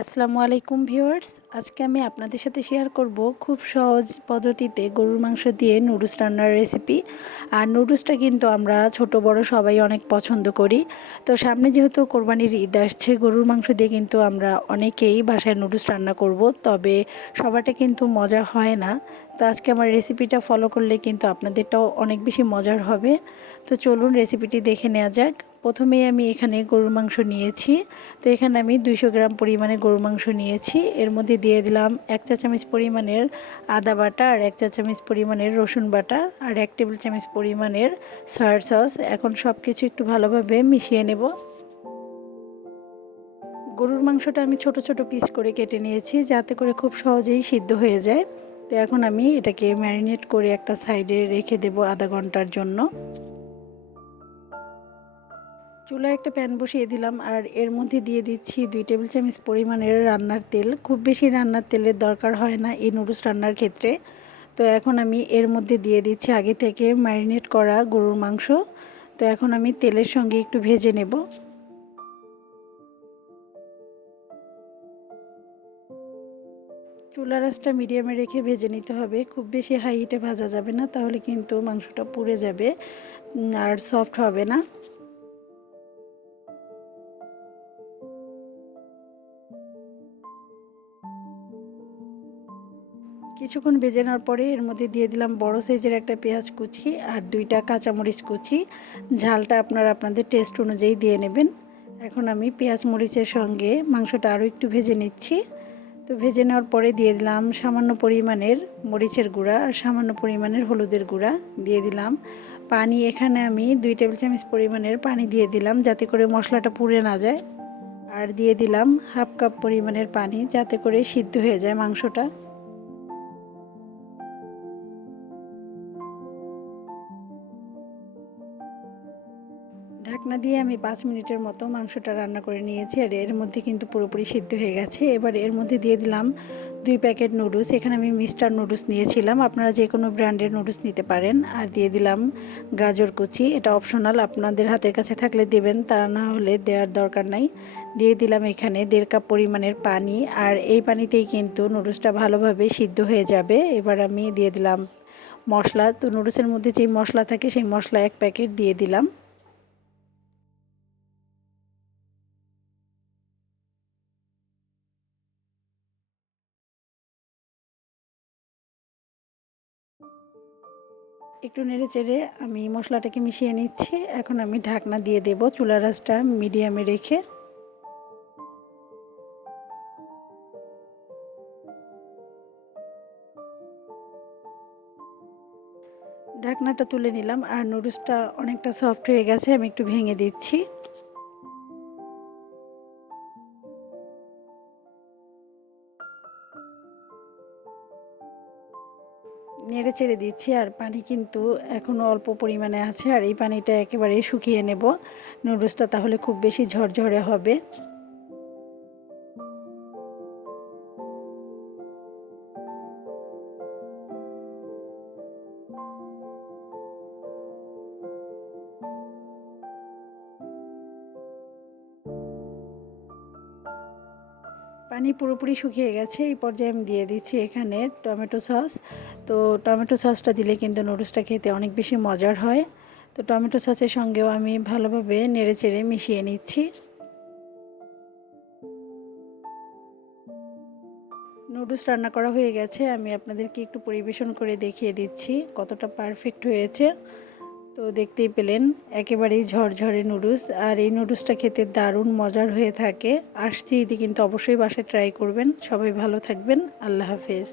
আসসালামু আলাইকুম ভিউয়ার্স, আজকে আমি আপনাদের সাথে শেয়ার করব খুব সহজ পদ্ধতিতে গরুর মাংস দিয়ে নুডলস রান্নার রেসিপি। আর নুডলসটা কিন্তু আমরা ছোট বড় সবাই অনেক পছন্দ করি। তো সামনে যেহেতু কোরবানির ঈদ আসছে, গরুর মাংস দিয়ে কিন্তু আমরা অনেকেই বাসায় নুডলস রান্না করব, তবে সবারটা কিন্তু মজা হয় না। তো আজকে আমার রেসিপিটা ফলো করলে কিন্তু আপনাদেরটাও অনেক বেশি মজার হবে। তো চলুন রেসিপিটি দেখে নেওয়া যাক। প্রথমেই আমি এখানে গরুর মাংস নিয়েছি। তো এখানে আমি 200 গ্রাম পরিমাণে গরুর মাংস নিয়েছি। এর মধ্যে দিয়ে দিলাম 1 চা চামচ পরিমাণের আদা বাটা, আর 1 চা চামচ পরিমাণের রসুন বাটা, আর 1 টেবিল চামচ পরিমাণের সয়া সস। এখন সব কিছু একটু ভালোভাবে মিশিয়ে নেব। গরুর মাংসটা আমি ছোট ছোট পিস করে কেটে নিয়েছি, যাতে করে খুব সহজেই সিদ্ধ হয়ে যায়। তো এখন আমি এটাকে ম্যারিনেট করে একটা সাইডে রেখে দেব আধা ঘন্টার জন্য। চুলায় একটা প্যান বসিয়ে দিলাম, আর এর মধ্যে দিয়ে দিচ্ছি 2 টেবিল চামচ পরিমাণের রান্নার তেল। খুব বেশি রান্নার তেলের দরকার হয় না এই নুডলস রান্নার ক্ষেত্রে। তো এখন আমি এর মধ্যে দিয়ে দিচ্ছি আগে থেকে ম্যারিনেট করা গরুর মাংস। তো এখন আমি তেলের সঙ্গে একটু ভেজে নেব। চুলার আঁচটা মিডিয়ামে রেখে ভেজে নিতে হবে, খুব বেশি হাই হিটে ভাজা যাবে না, তাহলে কিন্তু মাংসটা পুড়ে যাবে আর সফট হবে না। কিছুক্ষণ ভেজে নেওয়ার পরে এর মধ্যে দিয়ে দিলাম বড় সাইজের একটা পেঁয়াজ কুচি আর 2টা কাঁচামরিচ কুচি। ঝালটা আপনারা আপনাদের টেস্ট অনুযায়ী দিয়ে নেবেন। এখন আমি পেঁয়াজ মরিচের সঙ্গে মাংসটা আরও একটু ভেজে নিচ্ছি। তো ভেজে নেওয়ার পরে দিয়ে দিলাম সামান্য পরিমাণের মরিচের গুঁড়া আর সামান্য পরিমাণের হলুদের গুঁড়া দিয়ে দিলাম। পানি এখানে আমি 2 টেবিল চামচ পরিমাণের পানি দিয়ে দিলাম, যাতে করে মশলাটা পুড়ে না যায়। আর দিয়ে দিলাম হাফ কাপ পরিমাণের পানি, যাতে করে সিদ্ধ হয়ে যায় মাংসটা। ঢাকনা দিয়ে আমি 5 মিনিটের মতো মাংসটা রান্না করে নিয়েছি, আর এর মধ্যে কিন্তু পুরোপুরি সিদ্ধ হয়ে গেছে। এবার এর মধ্যে দিয়ে দিলাম 2 প্যাকেট নুডলস। এখানে আমি মিস্টার নুডলস নিয়েছিলাম, আপনারা যে কোনো ব্র্যান্ডের নুডলস নিতে পারেন। আর দিয়ে দিলাম গাজর কুচি, এটা অপশনাল, আপনাদের হাতের কাছে থাকলে দেবেন, তা না হলে দেওয়ার দরকার নাই। দিয়ে দিলাম এখানে 1.5 কাপ পরিমাণের পানি, আর এই পানিতেই কিন্তু নুডলসটা ভালোভাবে সিদ্ধ হয়ে যাবে। এবার আমি দিয়ে দিলাম মশলা। তো নুডলসের মধ্যে যেই মশলা থাকে সেই মশলা 1 প্যাকেট দিয়ে দিলাম। একটু নেড়ে চেড়ে আমি মশলাটাকে মিশিয়ে নিচ্ছি। এখন আমি ঢাকনা দিয়ে দেব, চুলার আঁচটা মিডিয়ামে রেখে। ঢাকনাটা তুলে নিলাম, আর নুডলসটা অনেকটা সফট হয়ে গেছে, আমি একটু ভেঙে দিচ্ছি। নেড়ে চেড়ে দিচ্ছি, আর পানি কিন্তু এখনও অল্প পরিমাণে আছে, আর এই পানিটা একেবারে শুকিয়ে নেব নুডলসটা, তাহলে খুব বেশি ঝরঝরে হবে। পানি পুরোপুরি শুকিয়ে গেছে। এই পর্যায়ে আমি দিয়ে দিচ্ছি এখানে টমেটো সস। তো টমেটো সসটা দিলে কিন্তু নুডলসটা খেতে অনেক বেশি মজার হয়। তো টমেটো সসের সঙ্গেও আমি ভালোভাবে নেড়েচেড়ে মিশিয়ে নিচ্ছি। নুডলস রান্না করা হয়ে গেছে, আমি আপনাদেরকে একটু পরিবেশন করে দেখিয়ে দিচ্ছি কতটা পারফেক্ট হয়েছে। তো দেখতেই পেলেন একেবারেই ঝরঝরে নুডলস, আর এই নুডলসটা খেতে দারুণ মজার হয়ে থাকে। আসছি ঈদে কিন্তু অবশ্যই বাসায় ট্রাই করবেন। সবাই ভালো থাকবেন। আল্লাহ হাফেজ।